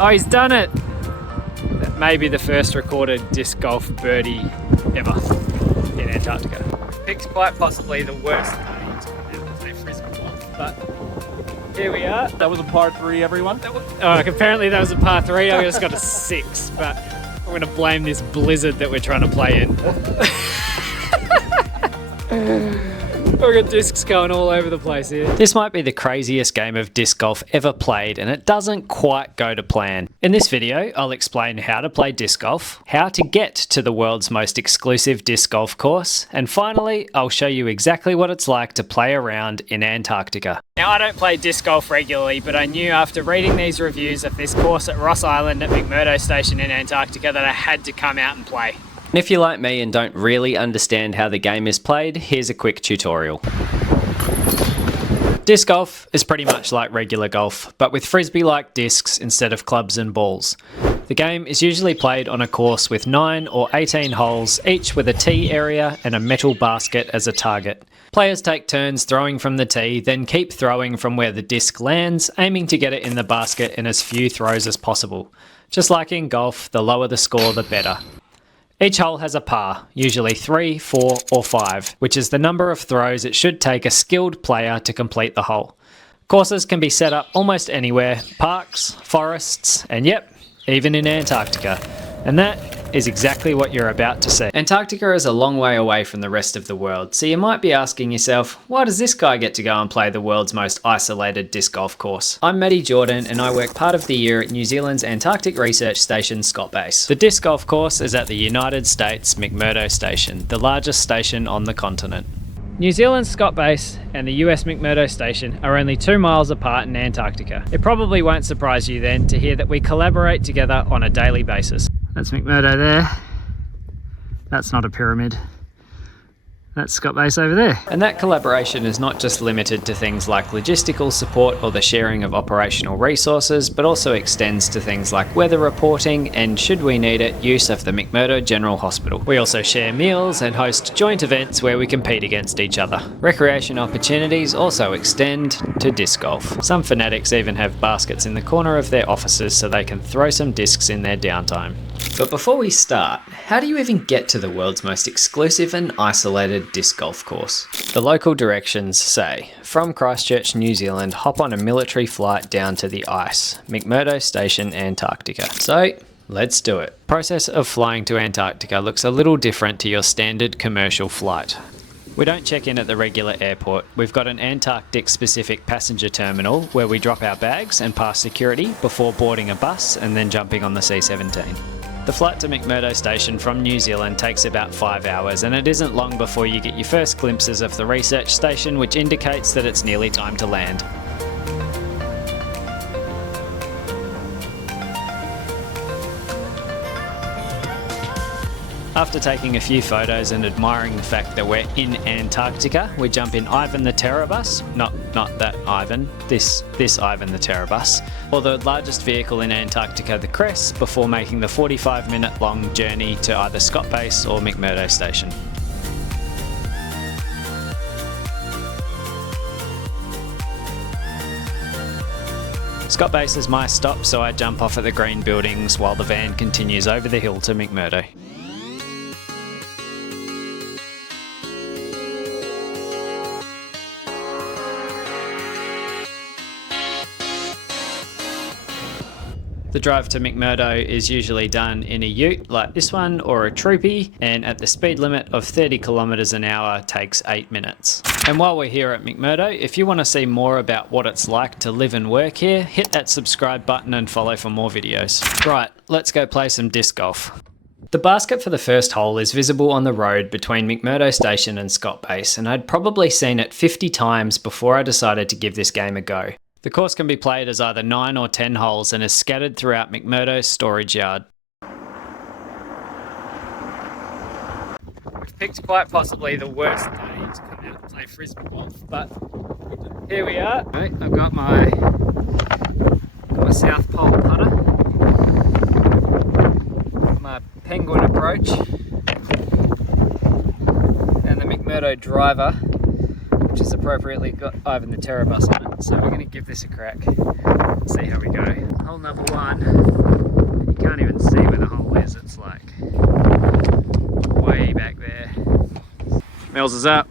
Oh, he's done it! That may be the first recorded disc golf birdie ever in Antarctica. Picked quite possibly the worst day to come out and play frisbee golf, but here we are. That was a par 3, everyone. Apparently that was a par 3. I just got a 6, but I'm going to blame this blizzard that we're trying to play in. We've got discs going all over the place here. This might be the craziest game of disc golf ever played, and it doesn't quite go to plan. In this video, I'll explain how to play disc golf, how to get to the world's most exclusive disc golf course, and finally, I'll show you exactly what it's like to play around in Antarctica. Now, I don't play disc golf regularly, but I knew after reading these reviews of this course at Ross Island at McMurdo Station in Antarctica that I had to come out and play. And if you're like me and don't really understand how the game is played, here's a quick tutorial. Disc golf is pretty much like regular golf, but with frisbee-like discs instead of clubs and balls. The game is usually played on a course with 9 or 18 holes, each with a tee area and a metal basket as a target. Players take turns throwing from the tee, then keep throwing from where the disc lands, aiming to get it in the basket in as few throws as possible. Just like in golf, the lower the score, the better. Each hole has a par, usually 3, 4 or 5, which is the number of throws it should take a skilled player to complete the hole. Courses can be set up almost anywhere, parks, forests, and yep, even in Antarctica. And that is exactly what you're about to see. Antarctica is a long way away from the rest of the world, so you might be asking yourself, why does this guy get to go and play the world's most isolated disc golf course? I'm Matty Jordan and I work part of the year at New Zealand's Antarctic Research Station, Scott Base. The disc golf course is at the United States McMurdo Station, the largest station on the continent. New Zealand's Scott Base and the US McMurdo Station are only 2 miles apart in Antarctica. It probably won't surprise you then to hear that we collaborate together on a daily basis. That's McMurdo there. That's not a pyramid. That's Scott Base over there. And that collaboration is not just limited to things like logistical support or the sharing of operational resources, but also extends to things like weather reporting and, should we need it, use of the McMurdo General Hospital. We also share meals and host joint events where we compete against each other. Recreation opportunities also extend to disc golf. Some fanatics even have baskets in the corner of their offices so they can throw some discs in their downtime. But before we start, how do you even get to the world's most exclusive and isolated disc golf course? The local directions say, from Christchurch, New Zealand, hop on a military flight down to the ice, McMurdo Station, Antarctica. So, let's do it. The process of flying to Antarctica looks a little different to your standard commercial flight. We don't check in at the regular airport. We've got an Antarctic specific passenger terminal where we drop our bags and pass security before boarding a bus and then jumping on the C-17. The flight to McMurdo Station from New Zealand takes about 5 hours, and it isn't long before you get your first glimpses of the research station, which indicates that it's nearly time to land. After taking a few photos and admiring the fact that we're in Antarctica, we jump in Ivan the Terror Bus, not that Ivan, this Ivan the Terror Bus, or the largest vehicle in Antarctica, the Cress, before making the 45-minute long journey to either Scott Base or McMurdo Station. Scott Base is my stop, so I jump off at the green buildings while the van continues over the hill to McMurdo. The drive to McMurdo is usually done in a ute like this one or a troopy, and at the speed limit of 30 kilometers an hour takes 8 minutes. And while we're here at McMurdo, if you want to see more about what it's like to live and work here, hit that subscribe button and follow for more videos. Right, let's go play some disc golf. The basket for the first hole is visible on the road between McMurdo Station and Scott Base, and I'd probably seen it 50 times before I decided to give this game a go. The course can be played as either 9 or 10 holes and is scattered throughout McMurdo's storage yard. We've picked quite possibly the worst day to come out and play frisbee golf, but here we are. Right, I've got my South Pole putter, my penguin approach, and the McMurdo driver, which has appropriately got Ivan the Terror Bus on it. So we're going to give this a crack, see how we go. Hole hole number 1. You can't even see where the hole is, it's like way back there. Mills is up.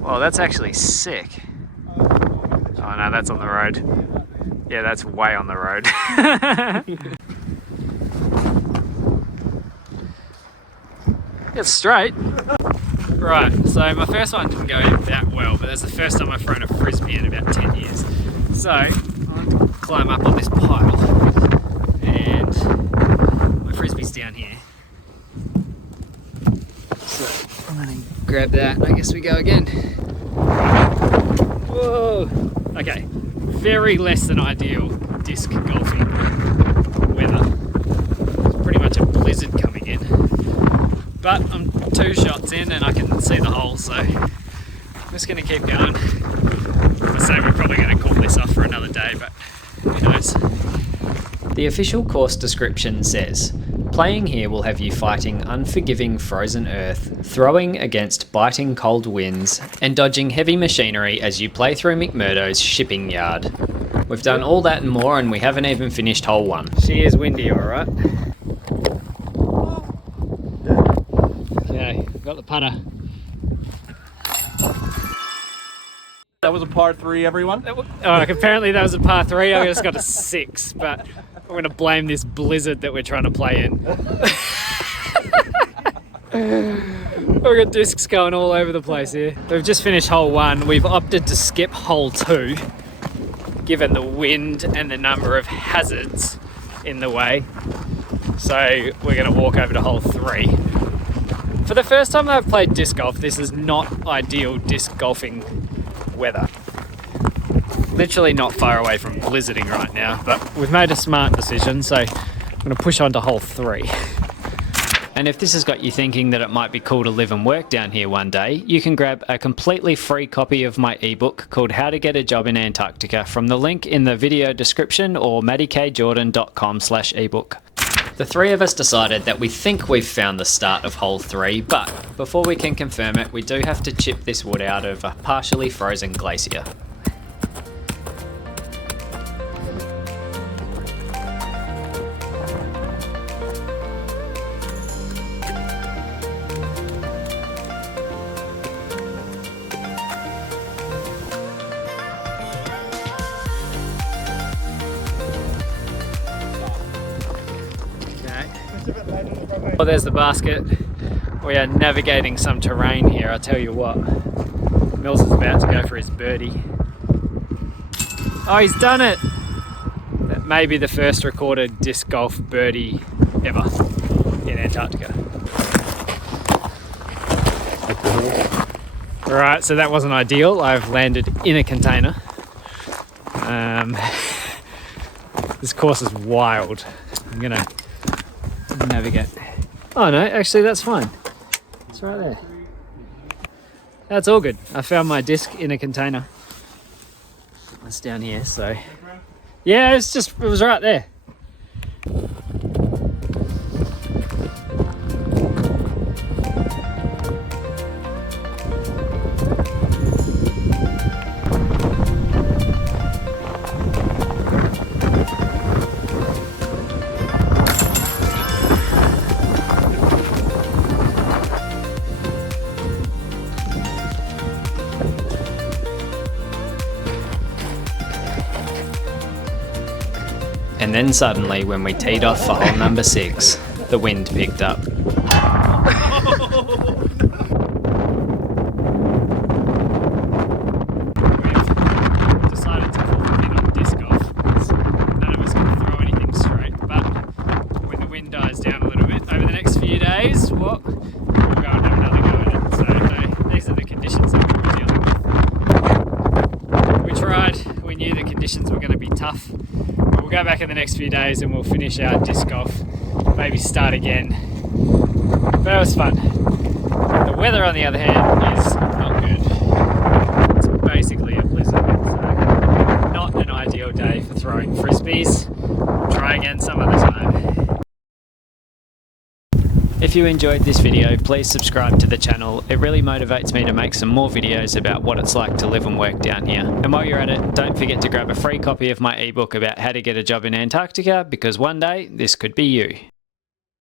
Well, that's actually sick. Oh no, that's on the road. Yeah, that's way on the road. It's straight. Right, so my first one didn't go that well, but that's the first time I've thrown a frisbee in about 10 years. So, I'll climb up on this pile, and my frisbee's down here. So, I'm gonna grab that, and I guess we go again. Whoa! Okay, very less than ideal disc golfing weather. It's pretty much a blizzard coming in. But I'm 2 shots in and I can see the hole, so I'm just going to keep going. I say we're probably going to call this off for another day, but who knows. The official course description says, playing here will have you fighting unforgiving frozen earth, throwing against biting cold winds, and dodging heavy machinery as you play through McMurdo's shipping yard. We've done all that and more, and we haven't even finished hole 1. She is windy, alright. Okay, got the putter. That was a par 3, everyone. Apparently that was a par 3. I just got a 6, but I'm going to blame this blizzard that we're trying to play in. We've got discs going all over the place here. We've just finished hole 1. We've opted to skip hole 2, given the wind and the number of hazards in the way. So we're going to walk over to hole 3. For the first time I've played disc golf, this is not ideal disc golfing weather. Literally not far away from blizzarding right now, but we've made a smart decision, so I'm going to push on to hole 3. And if this has got you thinking that it might be cool to live and work down here one day, you can grab a completely free copy of my ebook called How to Get a Job in Antarctica from the link in the video description or maddykjordan.com/ebook. The 3 of us decided that we think we've found the start of hole 3, but before we can confirm it, we do have to chip this wood out of a partially frozen glacier. Well, there's the basket. We are navigating some terrain here, I tell you what. Mills is about to go for his birdie. Oh, he's done it! That may be the first recorded disc golf birdie ever in Antarctica. Alright, so that wasn't ideal. I've landed in a container. This course is wild. I'm gonna navigate. Oh no, actually that's fine. It's right there. That's all good. I found my disc in a container. That's down here, so yeah, it was right there. And then suddenly, when we teed off for hole number 6, the wind picked up. We've decided to call it in on disc golf. None of us can throw anything straight, but when the wind dies down a little bit over the next few days, we'll go and have another go at it. So these are the conditions that we were dealing with. We tried, we knew the conditions were going to be tough. We'll go back in the next few days and we'll finish our disc golf, maybe start again. But it was fun. The weather, on the other hand, is not good. It's basically a blizzard, so not an ideal day for throwing frisbees. We'll try again some other time. If you enjoyed this video, please subscribe to the channel. It really motivates me to make some more videos about what it's like to live and work down here. And while you're at it, don't forget to grab a free copy of my ebook about how to get a job in Antarctica, because one day this could be you.